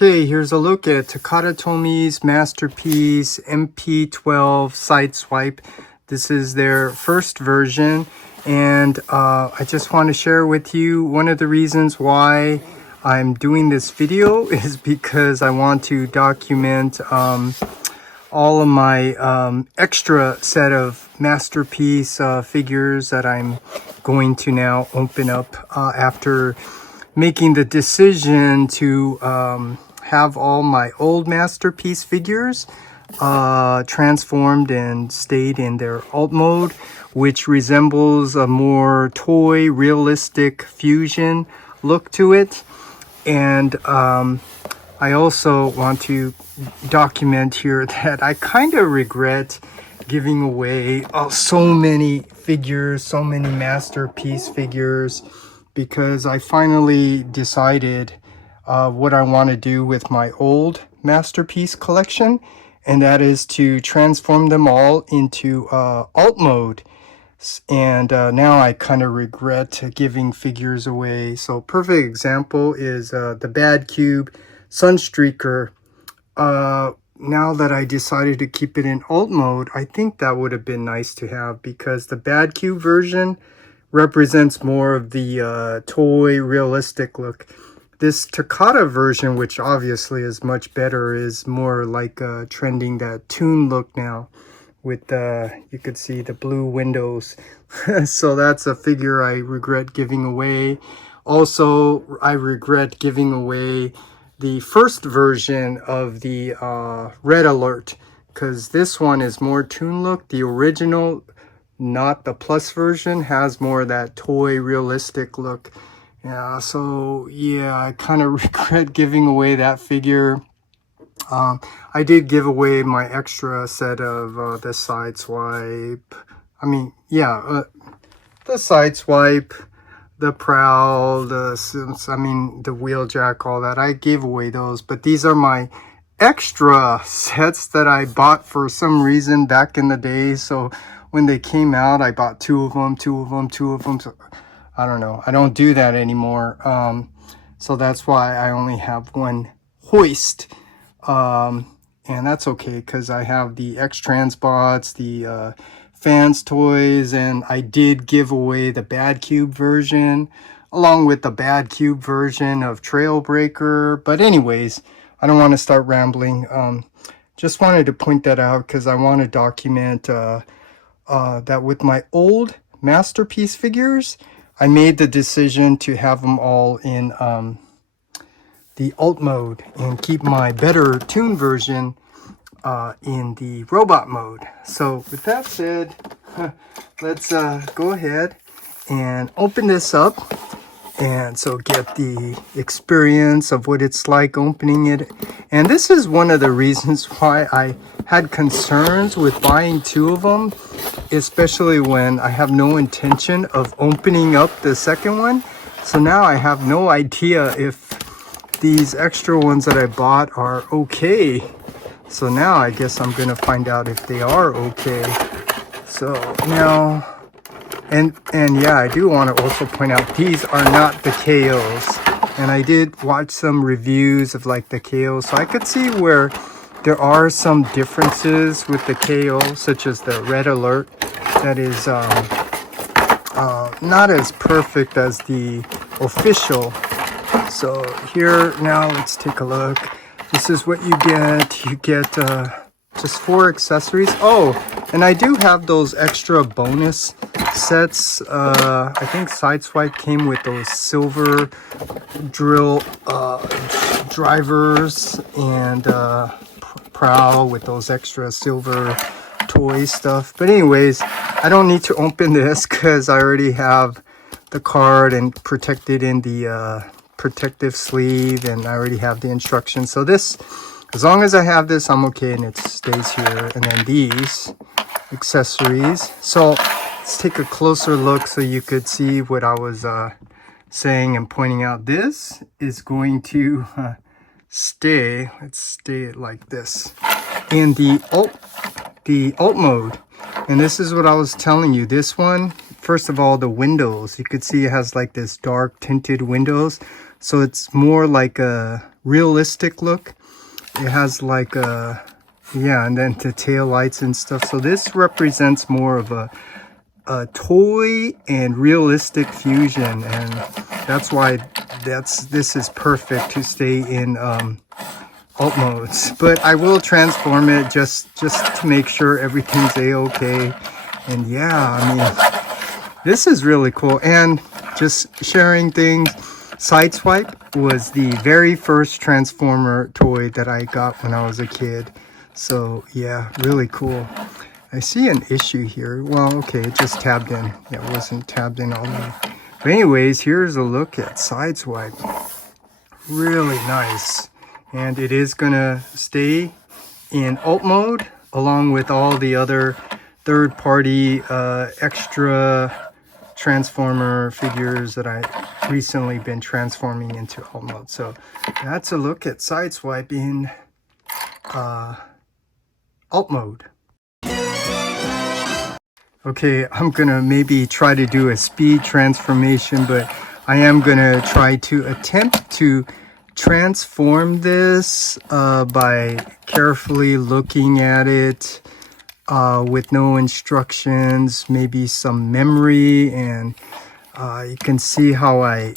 Okay, here's a look at Takara Tomy's masterpiece MP-12 Sideswipe. This is their first version, and I just want to share with you one of the reasons why I'm doing this video is because I want to document all of my extra set of masterpiece figures that I'm going to now open up after making the decision to have all my old masterpiece figures transformed and stayed in their alt mode, which resembles a more toy realistic fusion look to it. And I also want to document here that I kind of regret giving away so many figures, so many masterpiece figures, because I finally decided what I want to do with my old masterpiece collection, and that is to transform them all into alt mode. And now I kind of regret giving figures away. So perfect example is the Bad Cube Sunstreaker. Now that I decided to keep it in alt mode, I think that would have been nice to have, because the Bad Cube version represents more of the toy realistic look. This Takara version, which obviously is much better, is more like trending that toon look now with you could see the blue windows. So that's a figure I regret giving away. Also, I regret giving away the first version of the Red Alert, because this one is more toon look. The original, not the plus version, has more of that toy realistic look. Yeah, so yeah, I kind of regret giving away that figure. I did give away my extra set of the Sideswipe. I mean, yeah, the Sideswipe, the Prowl, the Wheeljack, all that. I gave away those, but these are my extra sets that I bought for some reason back in the day. So when they came out, I bought two of them. So, I don't know. I don't do that anymore. So that's why I only have one hoist. And that's okay, because I have the X-Transbots, the Fans toys, and I did give away the Bad Cube version, along with the Bad Cube version of Trailbreaker. But anyways, I don't want to start rambling. Just wanted to point that out, because I want to document that with my old masterpiece figures, I made the decision to have them all in the alt mode and keep my better toon version in the robot mode. So with that said, let's go ahead and open this up, and so get the experience of what it's like opening it. And this is one of the reasons why I had concerns with buying two of them, especially when I have no intention of opening up the second one. So now I have no idea if these extra ones that I bought are okay. So now I guess I'm gonna find out if they are okay. So now, and yeah, I do want to also point out, these are not the KOs. And I did watch some reviews of like the KOs, so I could see where there are some differences with the KO, such as the Red Alert, that is not as perfect as the official. So here, now let's take a look. This is what you get. You get just 4 accessories. Oh, and I do have those extra bonus sets. I think Sideswipe came with those silver drill drivers, and Prowl with those extra silver toy stuff. But anyways, I don't need to open this because I already have the card and protected in the protective sleeve, and I already have the instructions. So this, as long as I have this, I'm okay, and it stays here. And then these accessories. So let's take a closer look so you could see what I was saying and pointing out. This is going to stay, let's stay it like this, in the alt mode. And this is what I was telling you. This one, first of all, the windows, you could see it has like this dark tinted windows, so it's more like a realistic look. It has like a, yeah, and then the tail lights and stuff. So this represents more of a toy and realistic fusion, and that's why this is perfect to stay in alt modes. But I will transform it just to make sure everything's a-okay. And yeah, I mean, this is really cool. And just sharing things, Sideswipe was the very first Transformer toy that I got when I was a kid. So yeah, really cool. I see an issue here. Well, okay, it just tabbed in. Yeah, it wasn't tabbed in all the way. But anyways, here's a look at Sideswipe. Really nice. And it is gonna stay in alt mode along with all the other third-party extra Transformer figures that I recently been transforming into alt mode. So that's a look at Sideswipe in alt mode. Okay, I'm gonna maybe try to do a speed transformation, but I am gonna try to attempt to transform this by carefully looking at it with no instructions, maybe some memory, and you can see how I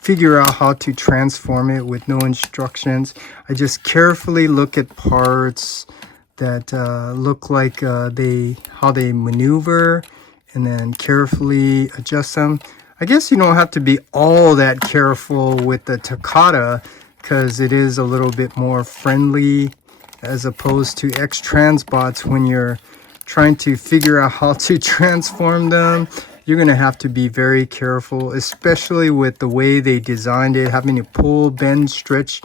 figure out how to transform it with no instructions. I just carefully look at parts that look like how they maneuver, and then carefully adjust them. I guess you don't have to be all that careful with the Takara because it is a little bit more friendly as opposed to X-Transbots. When you're trying to figure out how to transform them, you're gonna have to be very careful, especially with the way they designed it, having to pull, bend, stretch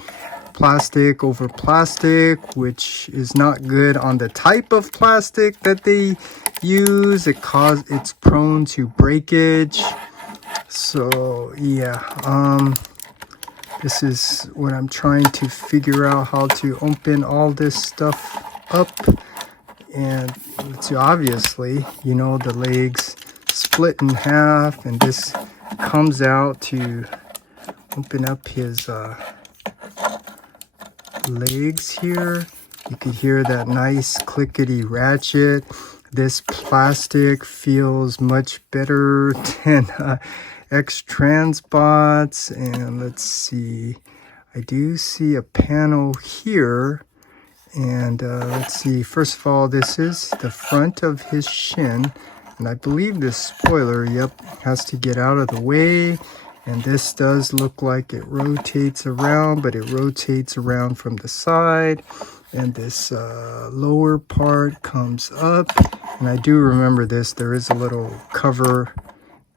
plastic over plastic, which is not good on the type of plastic that they use. It's prone to breakage. So yeah, this is what I'm trying to figure out, how to open all this stuff up. And let's see, obviously, you know, the legs split in half, and this comes out to open up his legs here. You could hear that nice clickety ratchet. This plastic feels much better than X-Transbots. And let's see, I do see a panel here. And let's see, first of all, this is the front of his shin. And I believe this spoiler, yep, has to get out of the way. And this does look like it rotates around, but it rotates around from the side. And this lower part comes up. And I do remember this. There is a little cover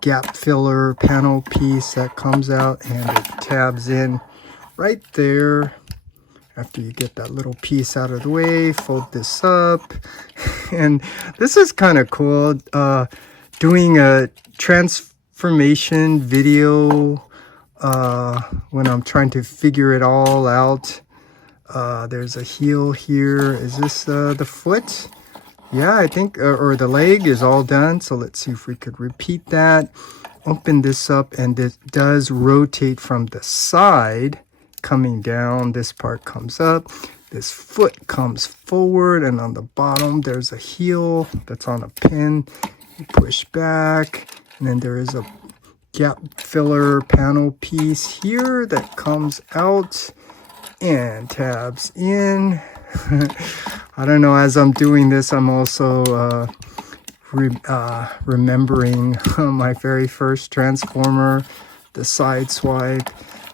gap filler panel piece that comes out, and it tabs in right there. After you get that little piece out of the way, fold this up. And this is kind of cool. Doing a transformation video when I'm trying to figure it all out. There's a heel here. Is this the foot? Yeah, I think, or the leg is all done. So let's see if we could repeat that. Open this up, and it does rotate from the side, coming down. This part comes up. This foot comes forward, and on the bottom, there's a heel that's on a pin. You push back, and then there is a gap filler panel piece here that comes out and tabs in. I don't know, as I'm doing this, I'm also remembering my very first Transformer, the Sideswipe.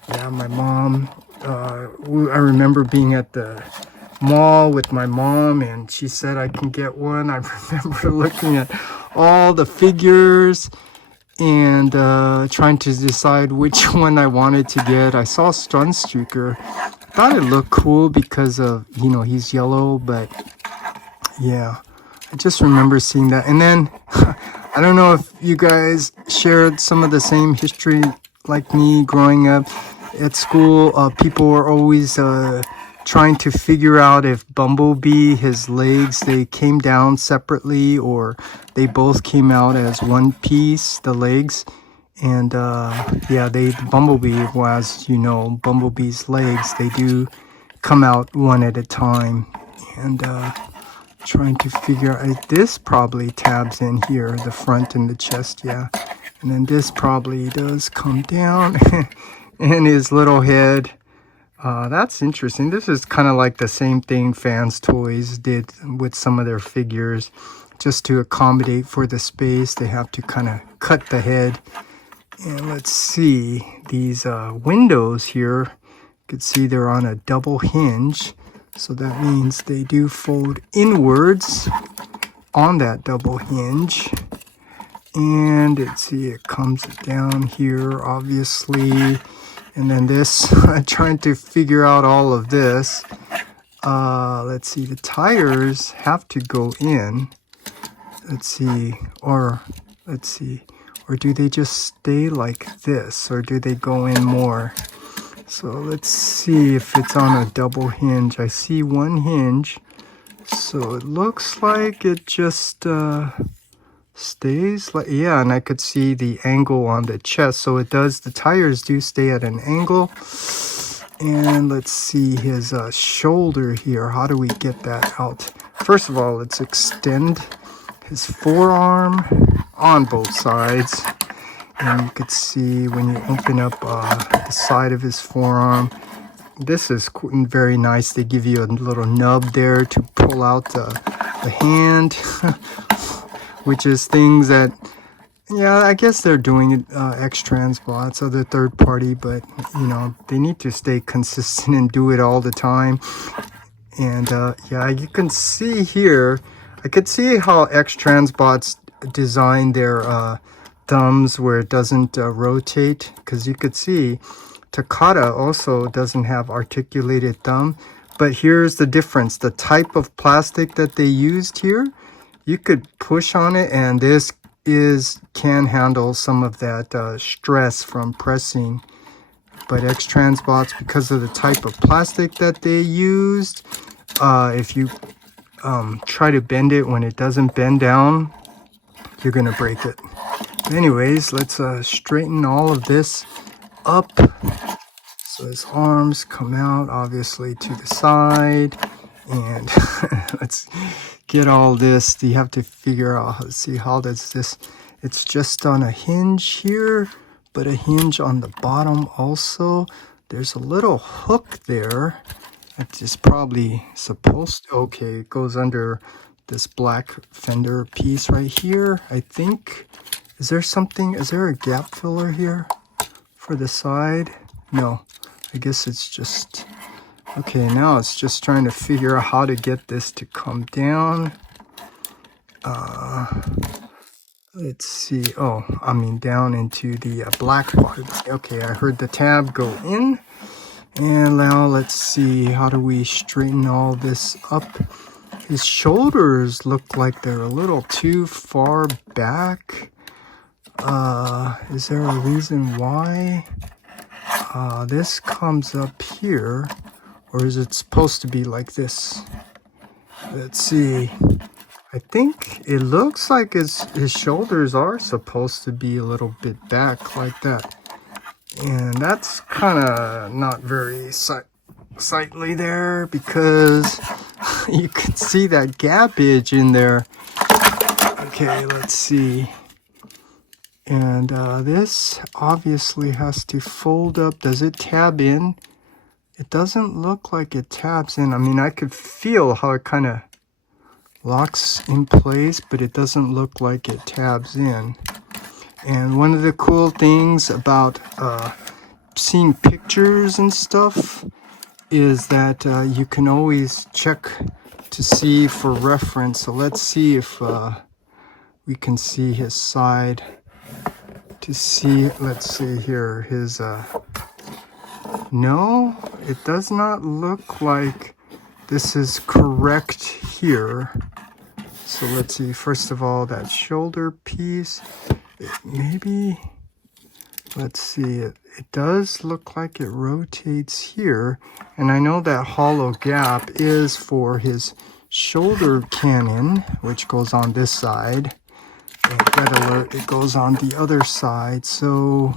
Yeah, my mom, I remember being at the mall with my mom, and she said I can get one. I remember looking at all the figures and trying to decide which one I wanted to get. I saw Sunstreaker. I thought it looked cool because of, you know, he's yellow, but yeah, I just remember seeing that. And then I don't know if you guys shared some of the same history like me growing up at school. People were always trying to figure out if Bumblebee, his legs, they came down separately or they both came out as one piece, the legs. And yeah, Bumblebee, well, as you know, Bumblebee's legs, they do come out one at a time. And trying to figure out, this probably tabs in here, the front and the chest, yeah. And then this probably does come down. And his little head. That's interesting. This is kind of like the same thing Fans Toys did with some of their figures. Just to accommodate for the space, they have to kind of cut the head. And let's see, these windows here, you can see they're on a double hinge. So that means they do fold inwards on that double hinge. And let's see, it comes down here, obviously. And then this, I'm trying to figure out all of this. Let's see, the tires have to go in. Let's see, or do they just stay like this, or do they go in more? So let's see if it's on a double hinge. I see one hinge, so it looks like it just stays like, yeah, and I could see the angle on the chest, so it does, the tires do stay at an angle. And let's see his shoulder here. How do we get that out? First of all, let's extend his forearm on both sides. And you could see when you open up the side of his forearm, this is very nice. They give you a little nub there to pull out the hand, which is things that, yeah, I guess they're doing it, X-Transbots, other third party, but, you know, they need to stay consistent and do it all the time. And, yeah, you can see here, I could see how X-Transbots design their thumbs where it doesn't rotate, because you could see Takara also doesn't have articulated thumb. But here's the difference. The type of plastic that they used here, you could push on it, and this can handle some of that stress from pressing. But X-Transbots, because of the type of plastic that they used, if you try to bend it when it doesn't bend down, you're gonna break it. Anyways, let's straighten all of this up. So his arms come out obviously to the side, and let's get all this. You have to figure out, let's see, how does this, it's just on a hinge here, but a hinge on the bottom also. There's a little hook there. It's probably supposed to, okay, it goes under this black fender piece right here, I think. Is there something, is there a gap filler here for the side? No, I guess it's just, okay, now it's just trying to figure out how to get this to come down. Let's see, oh, I mean down into the black part. Okay, I heard the tab go in. And now let's see, how do we straighten all this up? His shoulders look like they're a little too far back. Is there a reason why? This comes up here, or is it supposed to be like this? Let's see. I think it looks like his shoulders are supposed to be a little bit back like that. And that's kind of not very sightly there, because you can see that gappage in there. Okay, let's see. And this obviously has to fold up. Does it tab in? It doesn't look like it tabs in. I mean, I could feel how it kind of locks in place, but it doesn't look like it tabs in. And one of the cool things about seeing pictures and stuff is that you can always check to see for reference. So let's see if we can see his side. To see, let's see here, his, no, it does not look like this is correct here. So let's see, first of all, that shoulder piece, maybe, let's see, it does look like it rotates here. And I know that hollow gap is for his shoulder cannon, which goes on this side. red alert, it goes on the other side. So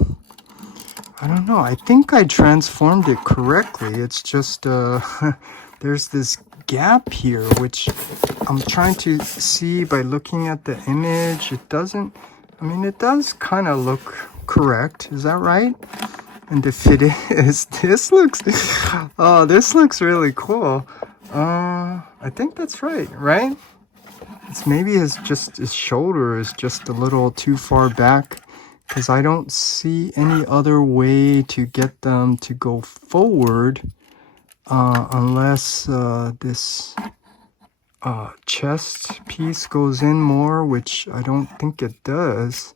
I don't know. I think I transformed it correctly. It's just there's this gap here, which I'm trying to see by looking at the image. It doesn't, I mean, it does kind of look correct. Is that right? And if it is, this looks, oh, this looks really cool. I think that's right? It's maybe his shoulder is just a little too far back, because I don't see any other way to get them to go forward unless this chest piece goes in more, which I don't think it does.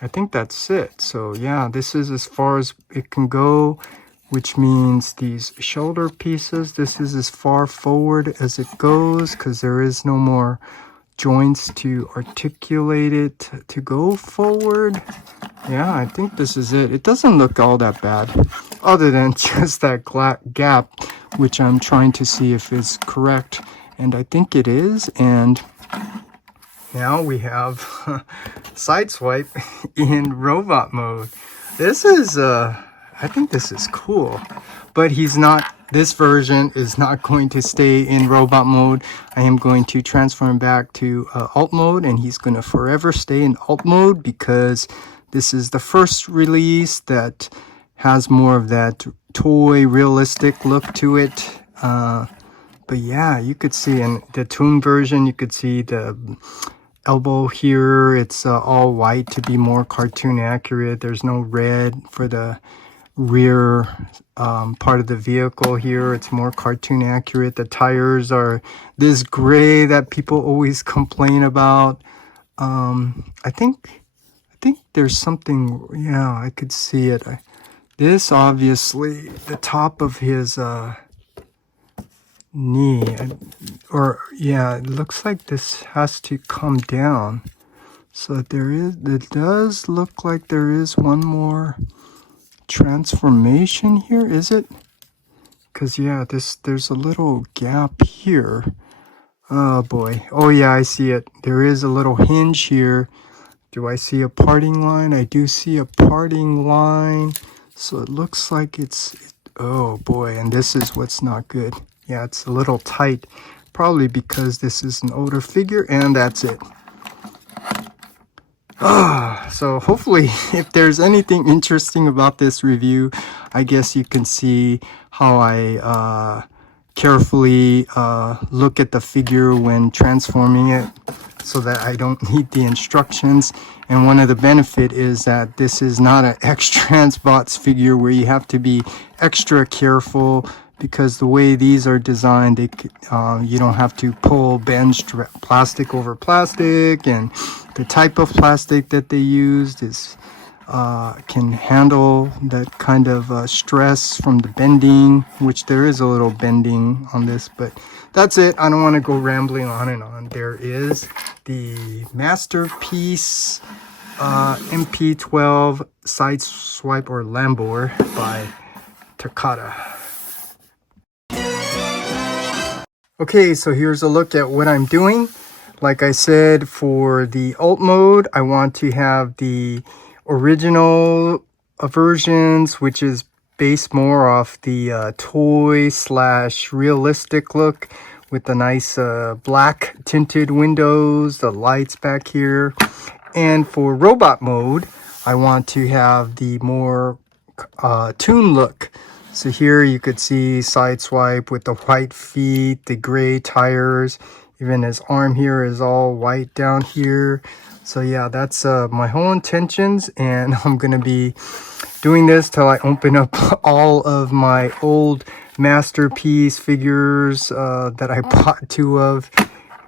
I think that's it. So yeah, this is as far as it can go, which means these shoulder pieces, this is as far forward as it goes, because there is no more joints to articulate it to go forward. Yeah, I think this is it. It doesn't look all that bad, other than just that gap, which I'm trying to see if it's correct, and I think it is. And now we have Sideswipe in robot mode. This is I think this is cool, but he's not. This version is not going to stay in robot mode. I am going to transfer him back to alt mode, and he's going to forever stay in alt mode, because this is the first release that has more of that toy realistic look to it. But yeah, you could see in the Toon version, you could see the elbow here. It's all white to be more cartoon accurate. There's no red for the rear part of the vehicle here. It's more cartoon accurate. The tires are this gray that people always complain about. I think there's something, yeah, I could see it. This obviously, the top of his knee, or yeah, it looks like this has to come down. So it does look like there is one more transformation here, is it? Because yeah, there's a little gap here. Oh boy. Oh yeah, I see it. There is a little hinge here. Do I see a parting line? I do see a parting line. So it looks like oh boy, and this is what's not good. Yeah, it's a little tight, probably because this is an older figure, and that's it. So hopefully, if there's anything interesting about this review, I guess you can see how I carefully look at the figure when transforming it, so that I don't need the instructions. And one of the benefit is that this is not an X-Transbots figure where you have to be extra careful, because the way these are designed, you don't have to bend plastic over plastic, and the type of plastic that they used can handle that kind of stress from the bending, which there is a little bending on this, but that's it. I don't want to go rambling on and on. There is the Masterpiece MP-12 Sideswipe or Lambor by Takara. Okay, so here's a look at what I'm doing. Like I said, for the alt mode, I want to have the original versions, which is based more off the toy / realistic look, with the nice black tinted windows, the lights back here. And for robot mode, I want to have the more toon look. So here you could see Sideswipe with the white feet, the gray tires, even his arm here is all white down here. So yeah, that's my whole intentions, and I'm gonna be doing this till I open up all of my old Masterpiece figures that I bought 2 of,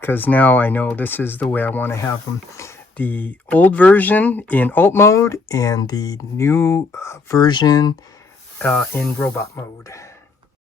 because now I know this is the way I want to have them. The old version in alt mode and the new version in robot mode.